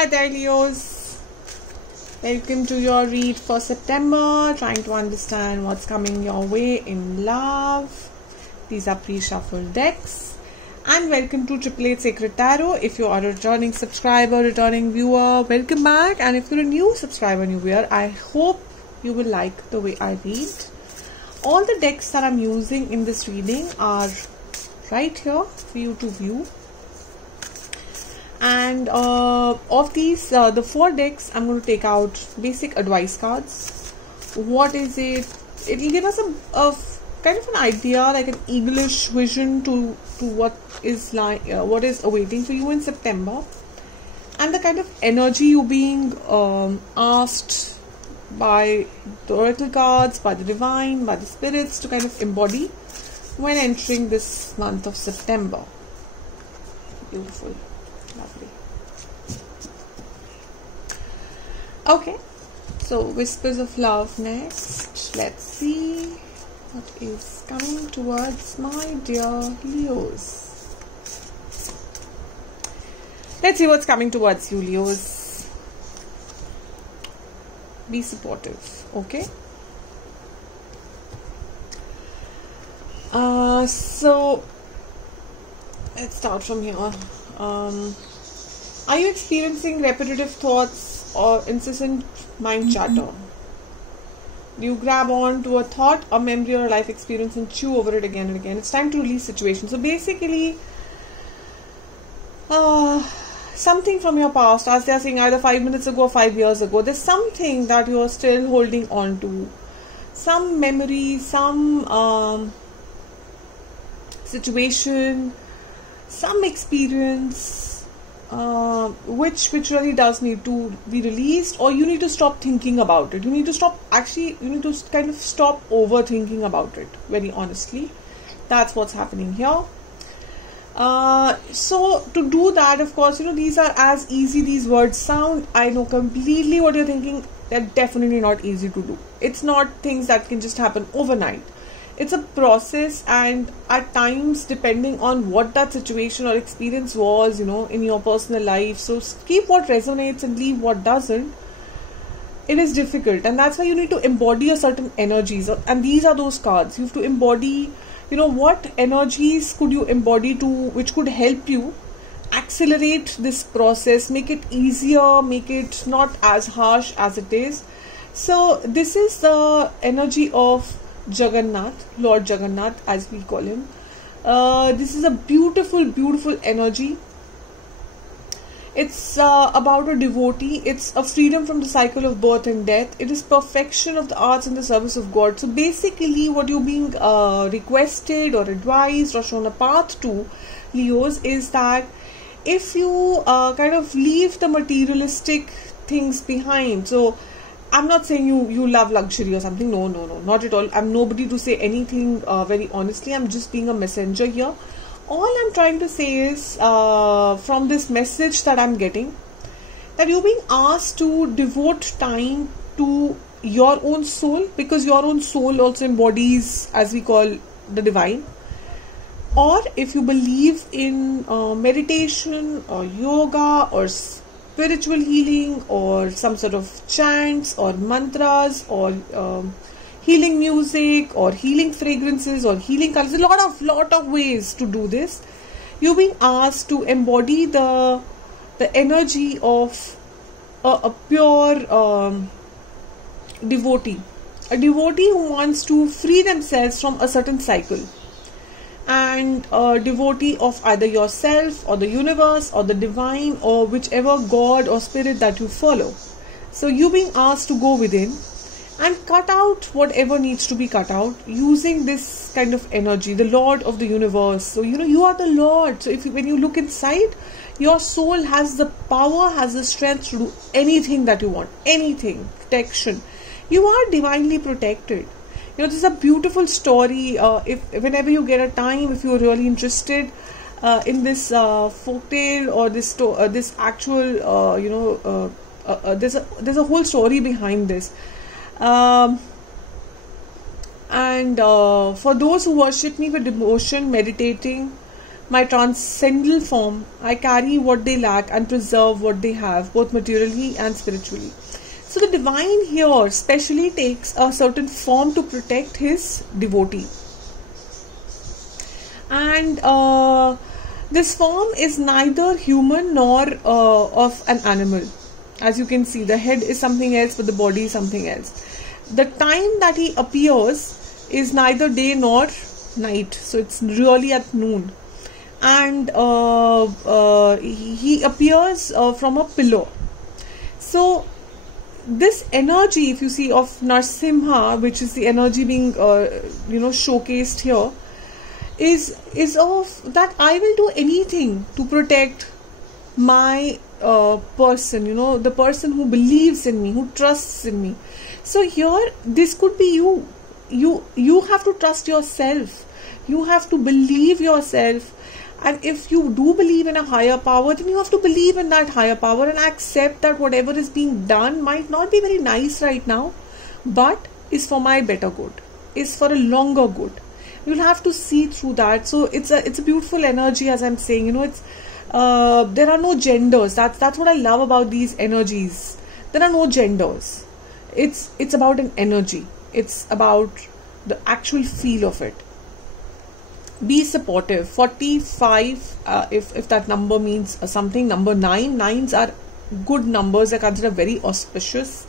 Hi there, Leos. Welcome to your read for September. Trying to understand what's coming your way in love. These are pre-shuffled decks. And welcome to 888 Sacred Tarot. If you are a returning subscriber, returning viewer, welcome back. And if you're a new subscriber, new viewer, I hope you will like the way I read. All the decks that I'm using in this reading are right here for you to view. And of these, the 4 decks, I'm going to take out basic advice cards. What is it? It will give us a kind of an idea, like an eagle-ish vision to what is what is awaiting for you in September, and the kind of energy you being asked by the oracle cards, by the divine, by the spirits to kind of embody when entering this month of September. Beautiful. Lovely. Okay, so Whispers of Love next. Let's see what is coming towards my dear Leos. Let's see what's coming towards you, Leos. Be supportive, okay? So let's start from here. Are you experiencing repetitive thoughts or incessant mind chatter? Do you grab on to a thought, a memory, or a life experience and chew over it again and again? It's time to release situation. So basically, something from your past, as they are saying, either 5 minutes ago or 5 years ago, there's something that you are still holding on to. Some memory, some situation, some experience, which really does need to be released, or you need to stop thinking about it. You need to stop, actually, you need to kind of stop overthinking about it, very honestly. That's what's happening here. So to do that, of course, these are as easy these words sound. I know completely what you're thinking. They're definitely not easy to do. It's not things that can just happen overnight. It's a process, and at times, depending on what that situation or experience was, in your personal life, so keep what resonates and leave what doesn't. It is difficult, and that's why you need to embody a certain energies, and these are those cards. You have to embody, what energies could you embody to, which could help you accelerate this process, make it easier, make it not as harsh as it is. So this is the energy of Jagannath, Lord Jagannath as we call him. This is a beautiful, beautiful energy. It's about a devotee. It's a freedom from the cycle of birth and death. It is perfection of the arts in the service of God. So basically what you're being requested or advised or shown a path to, Leos, is that if you kind of leave the materialistic things behind. So I'm not saying you love luxury or something. No, not at all. I'm nobody to say anything very honestly. I'm just being a messenger here. All I'm trying to say is from this message that I'm getting, that you're being asked to devote time to your own soul, because your own soul also embodies, as we call, the divine. Or if you believe in meditation or yoga or spiritual healing or some sort of chants or mantras or healing music or healing fragrances or healing colors, a lot of ways to do this. You're being asked to embody the energy of a pure devotee, a devotee who wants to free themselves from a certain cycle, and a devotee of either yourself or the universe or the divine or whichever God or spirit that you follow. So you being asked to go within and cut out whatever needs to be cut out using this kind of energy, the Lord of the universe. So you are the Lord. So when you look inside, your soul has the power, has the strength to do anything that you want, anything, protection. You are divinely protected. This is a beautiful story. Whenever you get a time, if you're really interested in this folktale or this actual, there's a whole story behind this. And for those who worship me with devotion, meditating, my transcendental form, I carry what they lack and preserve what they have, both materially and spiritually. So the divine here specially takes a certain form to protect his devotee. And this form is neither human nor of an animal. As you can see, the head is something else, but the body is something else. The time that he appears is neither day nor night, so it's really at noon. And he appears from a pillar. So this energy, if you see, of Narsimha, which is the energy being showcased here, is of that I will do anything to protect my person, the person who believes in me, who trusts in me. So here, this could be you. You have to trust yourself. You have to believe yourself. And if you do believe in a higher power, then you have to believe in that higher power and accept that whatever is being done might not be very nice right now, but is for my better good, is for a longer good. You'll have to see through that. So it's a beautiful energy, as I'm saying. It's there are no genders. That's what I love about these energies. There are no genders. It's about an energy. It's about the actual feel of it. Be supportive. 45, if that number means something. Number 9. Nines are good numbers. They're considered very auspicious,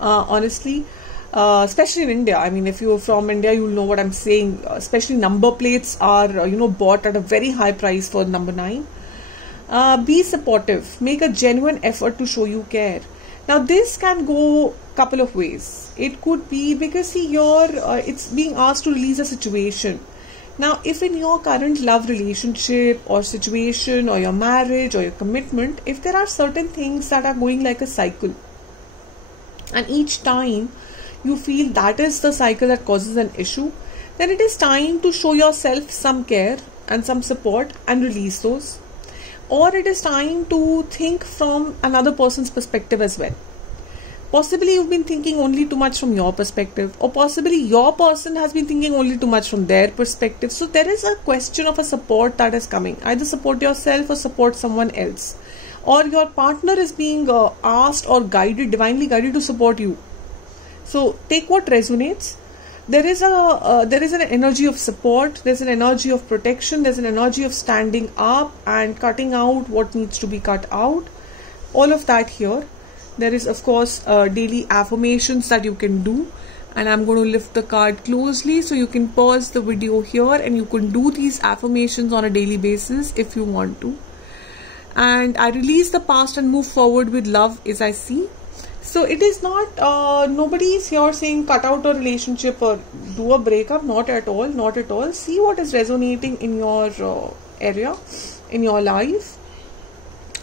honestly. Especially in India. I mean, if you're from India, you'll know what I'm saying. Especially number plates are, bought at a very high price for number 9. Be supportive. Make a genuine effort to show you care. Now, this can go couple of ways. It could be because, see, it's being asked to release a situation. Now, if in your current love relationship or situation or your marriage or your commitment, if there are certain things that are going like a cycle, and each time you feel that is the cycle that causes an issue, then it is time to show yourself some care and some support and release those. Or it is time to think from another person's perspective as well. Possibly you've been thinking only too much from your perspective, or possibly your person has been thinking only too much from their perspective. So there is a question of a support that is coming. Either support yourself or support someone else. Or your partner is being asked or guided, divinely guided to support you. So take what resonates. There is an energy of support. There's an energy of protection. There's an energy of standing up and cutting out what needs to be cut out. All of that here. There is, of course, daily affirmations that you can do. And I'm going to lift the card closely, so you can pause the video here and you can do these affirmations on a daily basis if you want to. And I release the past and move forward with love as I see. So it is not, nobody is here saying cut out a relationship or do a breakup. Not at all, not at all. See what is resonating in your area, in your life.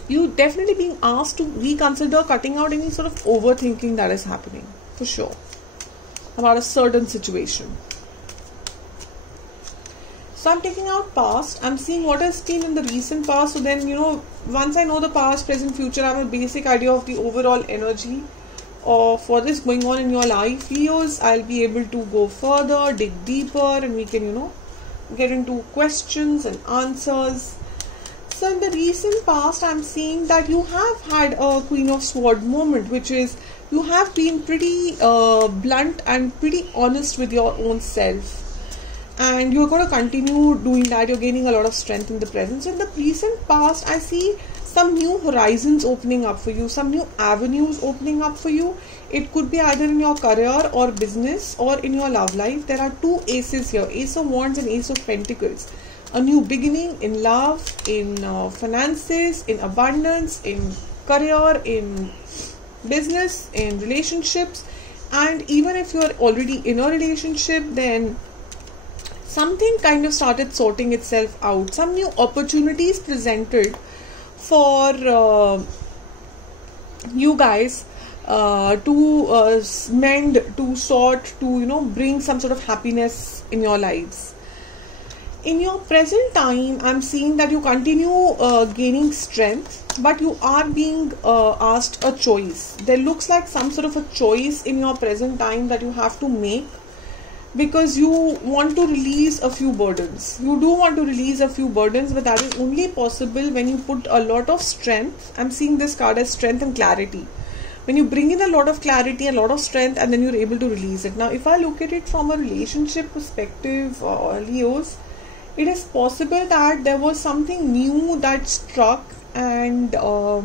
You definitely being asked to reconsider cutting out any sort of overthinking that is happening, for sure, about a certain situation. So I'm taking out past. I'm seeing what has been in the recent past. So then, once I know the past, present, future, I have a basic idea of the overall energy of what is going on in your life. Leos, I'll be able to go further, dig deeper, and we can, get into questions and answers. So in the recent past, I'm seeing that you have had a Queen of Swords moment, which is you have been pretty blunt and pretty honest with your own self. And you're going to continue doing that. You're gaining a lot of strength in the present. So in the recent past, I see some new horizons opening up for you, some new avenues opening up for you. It could be either in your career or business or in your love life. There are two aces here, Ace of Wands and Ace of Pentacles. A new beginning in love, in finances, in abundance, in career, in business, in relationships. And even if you're already in a relationship, then something kind of started sorting itself out. Some new opportunities presented for you guys to mend, to sort, to bring some sort of happiness in your lives. In your present time, I'm seeing that you continue gaining strength, but you are being asked a choice. There looks like some sort of a choice in your present time that you have to make. because you want to release a few burdens. You do want to release a few burdens, but that is only possible when you put a lot of strength. I'm seeing this card as strength and clarity. When you bring in a lot of clarity, a lot of strength, and then you're able to release it. Now, if I look at it from a relationship perspective, Leos, it is possible that there was something new that struck, and I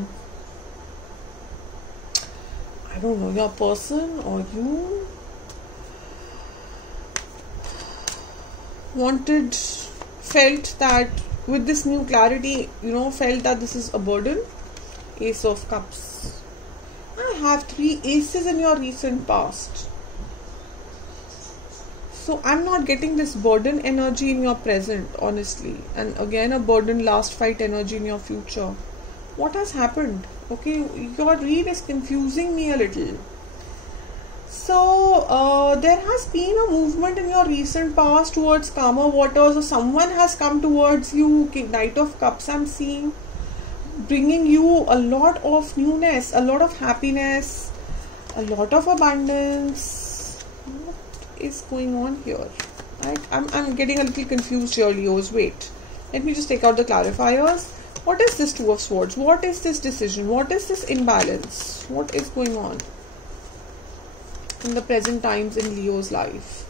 don't know, your person or you felt that with this new clarity, felt that this is a burden. Ace of Cups. I have 3 aces in your recent past. So I'm not getting this burden energy in your present, honestly. And again, a burden last fight energy in your future. What has happened? Okay, your read is confusing me a little. So there has been a movement in your recent past towards calmer waters, or someone has come towards you. Knight of Cups I'm seeing, bringing you a lot of newness, a lot of happiness, a lot of abundance. What is going on here? I'm getting a little confused here, Leos. Wait, let me just take out the clarifiers. What is this Two of Swords? What is this decision? What is this imbalance? What is going on in the present times in Leo's life?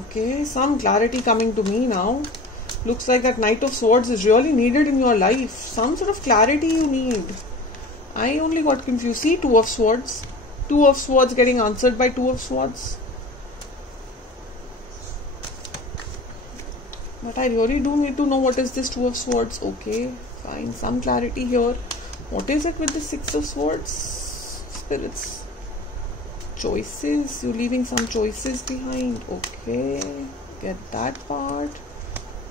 Okay, some clarity coming to me now. Looks like that Knight of Swords is really needed in your life. Some sort of clarity you need. I only got confused. See, Two of Swords. Two of Swords getting answered by Two of Swords. But I really do need to know what is this Two of Swords. Okay, fine. Some clarity here. What is it with the Six of Swords? Spirits. Choices. You're leaving some choices behind. Okay. Get that part.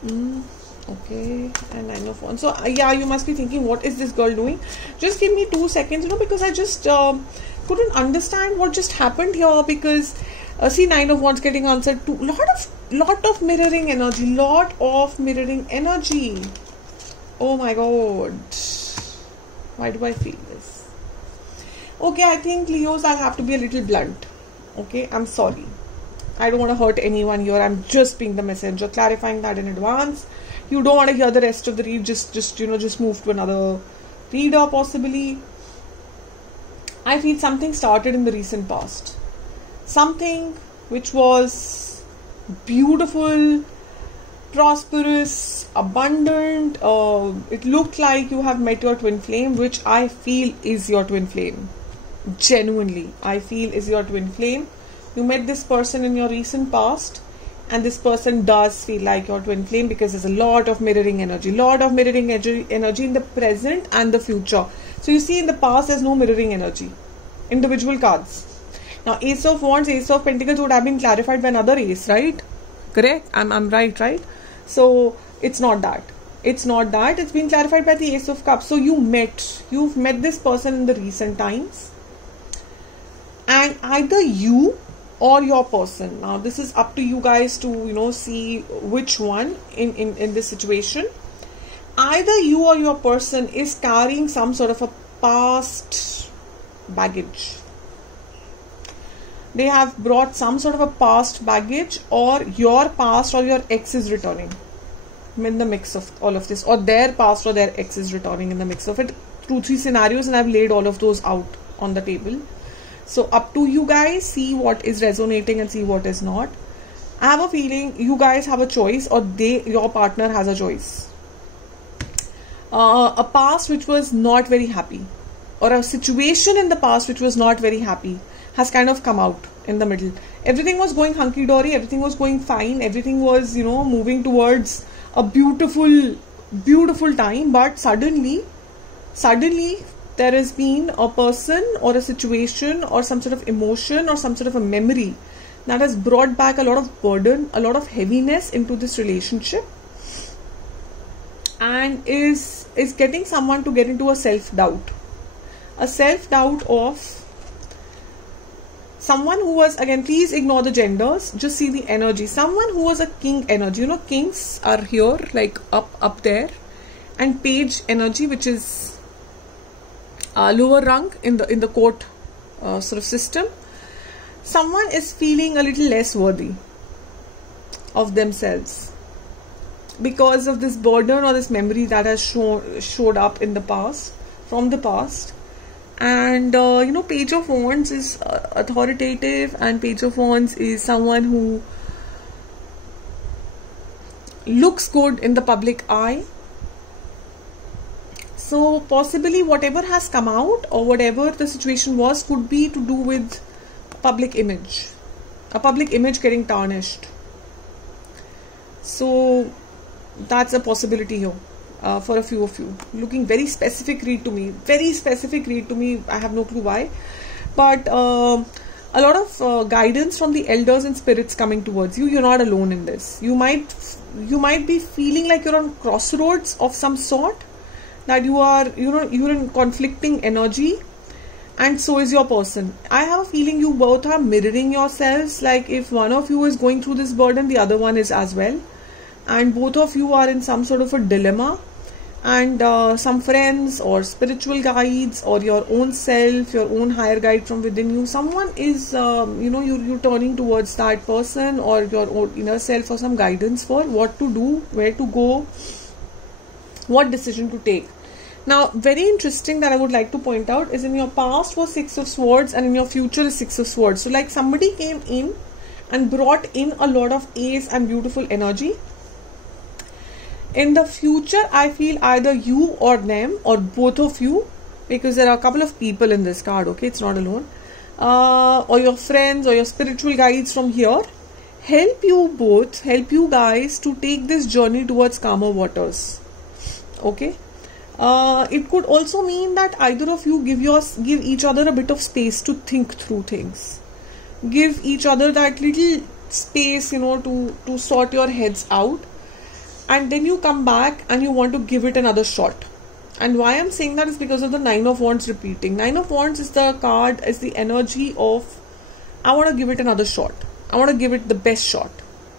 Okay. And Nine of Wands. So, yeah, you must be thinking, what is this girl doing? Just give me 2 seconds, because I just couldn't understand what just happened here. Because, see, Nine of Wands getting answered to lot of mirroring energy. Lot of mirroring energy. Oh my God. Why do I feel this? Okay, I think, Leos, I'll have to be a little blunt. Okay, I'm sorry. I don't want to hurt anyone here. I'm just being the messenger, clarifying that in advance. You don't want to hear the rest of the read. Just move to another reader, possibly. I feel something started in the recent past. Something which was beautiful, prosperous, abundant. It looked like you have met your twin flame, which I feel is your twin flame. Genuinely, I feel is your twin flame. You met this person in your recent past, and this person does feel like your twin flame, because there's a lot of mirroring energy. Energy in the present and the future. So you see, in the past there's no mirroring energy. Individual cards. Now, Ace of Wands, Ace of Pentacles would have been clarified by another ace, right? Correct? I'm right? So it's not that. It's not that. It's been clarified by the Ace of Cups. So you've met this person in the recent times, and either you or your person. Now this is up to you guys to see which one in this situation. Either you or your person is carrying some sort of a past baggage. They have brought some sort of a past baggage, or your past or your ex is returning in the mix of all of this, or their past or their ex is returning in the mix of it. 2-3 scenarios, and I've laid all of those out on the table. So up to you guys, see what is resonating and see what is not. I have a feeling you guys have a choice, or your partner has a choice. A past which was not very happy, or a situation in the past which was not very happy, has kind of come out in the middle. Everything was going hunky-dory, everything was going fine, everything was, moving towards a beautiful, beautiful time, but suddenly, there has been a person or a situation or some sort of emotion or some sort of a memory that has brought back a lot of burden, a lot of heaviness into this relationship, and is getting someone to get into a self-doubt. A self-doubt of someone who was, again, please ignore the genders, just see the energy. Someone who was a king energy. Kings are here, like up there, and page energy, which is lower rung in the court sort of system. someone is feeling a little less worthy of themselves because of this burden or this memory that has showed up in the past, from the past. And Page of Wands is authoritative, and Page of Wands is someone who looks good in the public eye. So possibly whatever has come out or whatever the situation was could be to do with public image, a public image getting tarnished. So that's a possibility here for a few of you. Looking very specific read to me, I have no clue why, but a lot of guidance from the elders and spirits coming towards you. You're not alone in this. You might be feeling like you're on crossroads of some sort, that you're in conflicting energy, and so is your person. I have a feeling you both are mirroring yourselves, like if one of you is going through this burden, the other one is as well, and both of you are in some sort of a dilemma. And some friends or spiritual guides or your own self, your own higher guide from within you, someone is you're turning towards that person or your own inner self for some guidance for what to do, where to go, what decision to take. Now, very interesting that I would like to point out is in your past was Six of Swords and in your future is Six of Swords. So like somebody came in and brought in a lot of ace and beautiful energy. In the future, I feel either you or them or both of you, because there are a couple of people in this card, okay, it's not alone, or your friends or your spiritual guides from here help you guys to take this journey towards calmer waters. Okay, it could also mean that either of you give each other a bit of space to think through things, give each other that little space, to sort your heads out. And then you come back and you want to give it another shot. And why I'm saying that is because of the Nine of Wands repeating. Nine of Wands is the card, is the energy of, I want to give it another shot. I want to give it the best shot.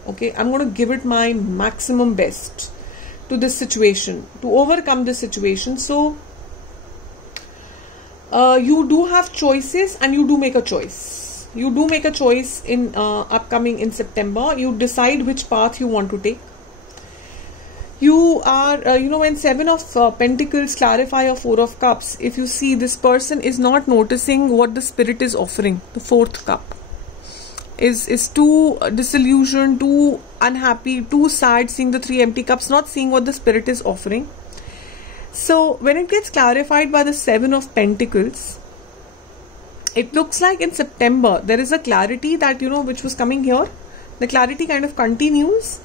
Okay, I'm going to give it my maximum best to this situation, to overcome this situation. So, you do have choices and you do make a choice. You do make a choice in upcoming in September. You decide which path you want to take. You are, when Seven of Pentacles clarify a Four of Cups, if you see this person is not noticing what the Spirit is offering, the Fourth Cup, is too disillusioned, too unhappy, too sad, seeing the Three Empty Cups, not seeing what the Spirit is offering. So when it gets clarified by the Seven of Pentacles, it looks like in September, there is a clarity that, which was coming here. The clarity kind of continues.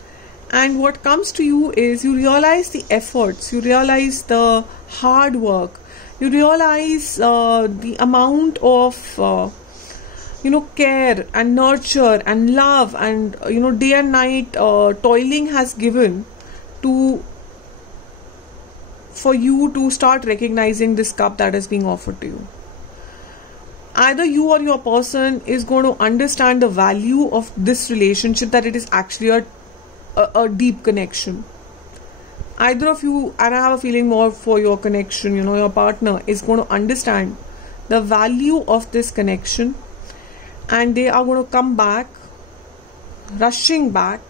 And what comes to you is you realize the efforts, you realize the hard work, you realize the amount of, care and nurture and love and, day and night toiling has given for you to start recognizing this cup that is being offered to you. Either you or your person is going to understand the value of this relationship, that it is actually a deep connection. Either of you, and I have a feeling more for your connection, your partner is going to understand the value of this connection, and they are going to come back, rushing back,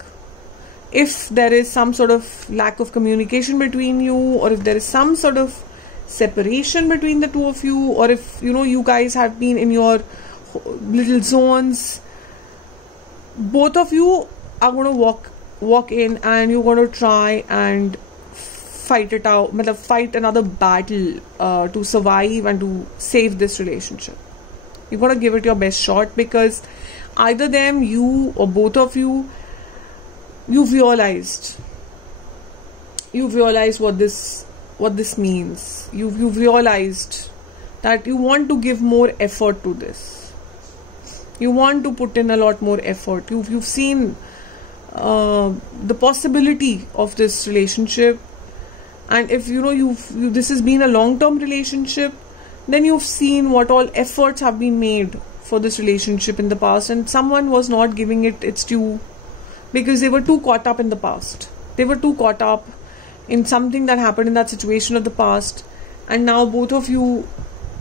if there is some sort of lack of communication between you, or if there is some sort of separation between the two of you, or if you guys have been in your little zones. Both of you are going to walk in and you're going to try and fight it out, fight another battle to survive and to save this relationship. You're going to give it your best shot, because either them, you, or both of you, you've realized what this means. You've realized that you want to give more effort to this. You want to put in a lot more effort. You've seen the possibility of this relationship, and if this has been a long-term relationship, then you've seen what all efforts have been made for this relationship in the past, and someone was not giving it its due because they were too caught up in the past. They were too caught up in something that happened in that situation of the past, and now both of you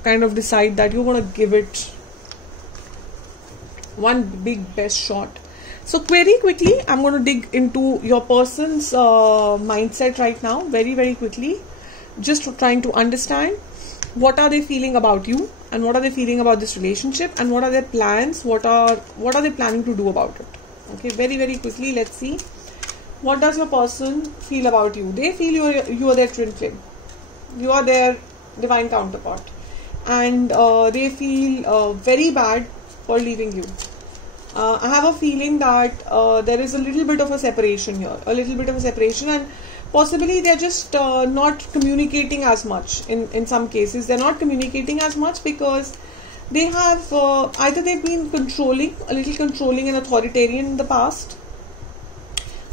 kind of decide that you're going to give it one big best shot. So very quickly, I'm going to dig into your person's mindset right now, very, very quickly, just trying to understand what are they feeling about you, and what are they feeling about this relationship, and what are their plans, what are they planning to do about it. Okay, very, very quickly, let's see. What does your person feel about you? They feel you are their twin flame. You are their divine counterpart. And they feel very bad for leaving you. I have a feeling that there is a little bit of a separation here. And possibly they're just not communicating as much. In some cases, they're not communicating as much because they have either they've been a little controlling and authoritarian in the past,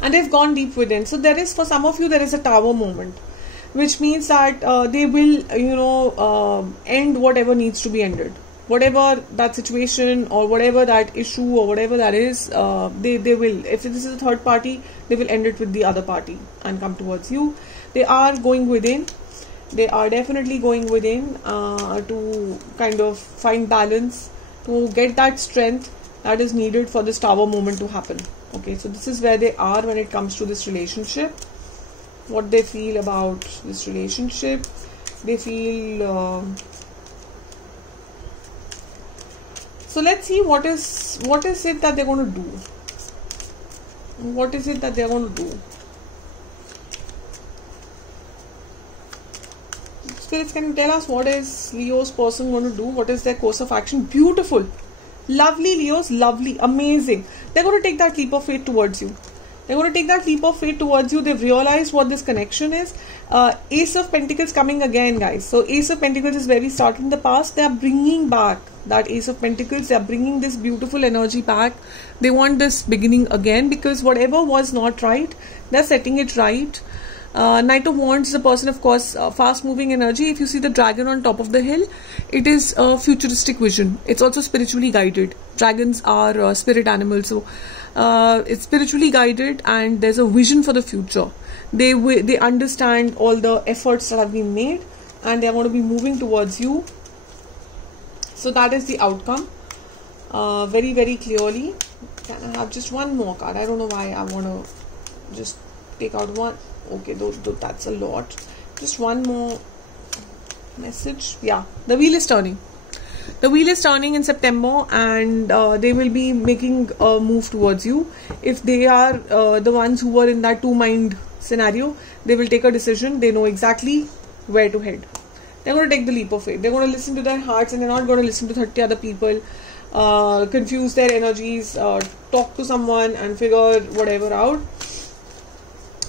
and they've gone deep within. So there is, for some of you, there is a tower moment, which means that they will, end whatever needs to be ended. Whatever that situation or whatever that issue or whatever that is, they will, if this is a third party, they will end it with the other party and come towards you. They are going within. They are definitely going within to kind of find balance, to get that strength that is needed for this tower moment to happen. Okay, so this is where they are when it comes to this relationship. What they feel about this relationship. They feel... so let's see what is it that they're going to do. What is it that they're going to do? Spirits, can you tell us what is Leo's person going to do? What is their course of action? Beautiful. Lovely, Leos. Lovely. Amazing. They're going to take that leap of faith towards you. They're going to take that leap of faith towards you. They've realized what this connection is. Ace of Pentacles coming again, guys. So Ace of Pentacles is where we started in the past. They are bringing back that Ace of Pentacles. They are bringing this beautiful energy back. They want this beginning again, because whatever was not right, they're setting it right. Knight of Wands is a person, of course, fast moving energy. If you see the dragon on top of the hill, it is a futuristic vision. It's also spiritually guided. Dragons are spirit animals, so it's spiritually guided, and there's a vision for the future. They understand all the efforts that have been made, and they are going to be moving towards you. So that is the outcome, very, very clearly. Can I have just one more card? I don't know why I want to just take out one. Okay, that's a lot. Just one more message. Yeah, the wheel is turning. The wheel is turning in September, and they will be making a move towards you. If they are the ones who were in that two-mind scenario, they will take a decision. They know exactly where to head. They're going to take the leap of faith. They're going to listen to their hearts, and they're not going to listen to 30 other people, confuse their energies, talk to someone and figure whatever out.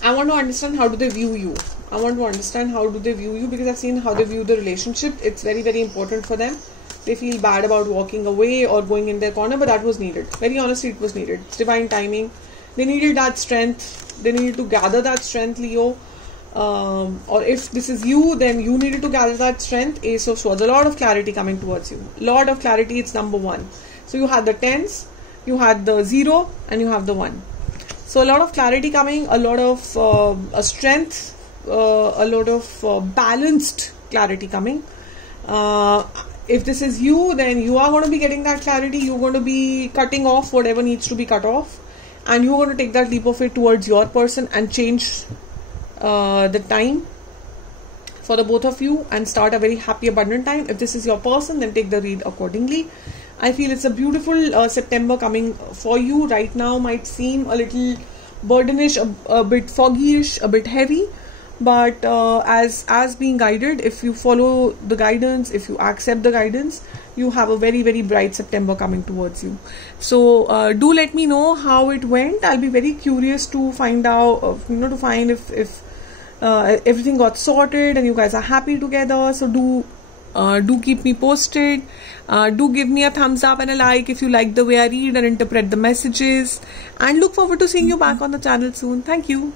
I want to understand how do they view you. I want to understand how do they view you, because I've seen how they view the relationship. It's very, very important for them. They feel bad about walking away or going in their corner, but that was needed. Very honestly, it was needed. It's divine timing. They needed that strength. They needed to gather that strength, Leo. Or if this is you, then you needed to gather that strength. Ace of Swords. A lot of clarity coming towards you. Lot of clarity. It's number one. So you had the tens, you had the 0, and you have the 1. So a lot of clarity coming, a lot of strength, a lot of balanced clarity coming. If this is you, then you are going to be getting that clarity. You're going to be cutting off whatever needs to be cut off, and you're going to take that leap of faith towards your person and change the time for the both of you and start a very happy, abundant time. If this is your person, then take the read accordingly. I feel it's a beautiful September coming for you. Right now might seem a little burdenish, a bit foggyish, a bit heavy, but as being guided, if you follow the guidance, if you accept the guidance, you have a very, very bright September coming towards you. So do let me know how it went. I'll be very curious to find out, to find if everything got sorted and you guys are happy together. So do keep me posted. Do give me a thumbs up and a like if you like the way I read and interpret the messages, and look forward to seeing you back on the channel soon. Thank you.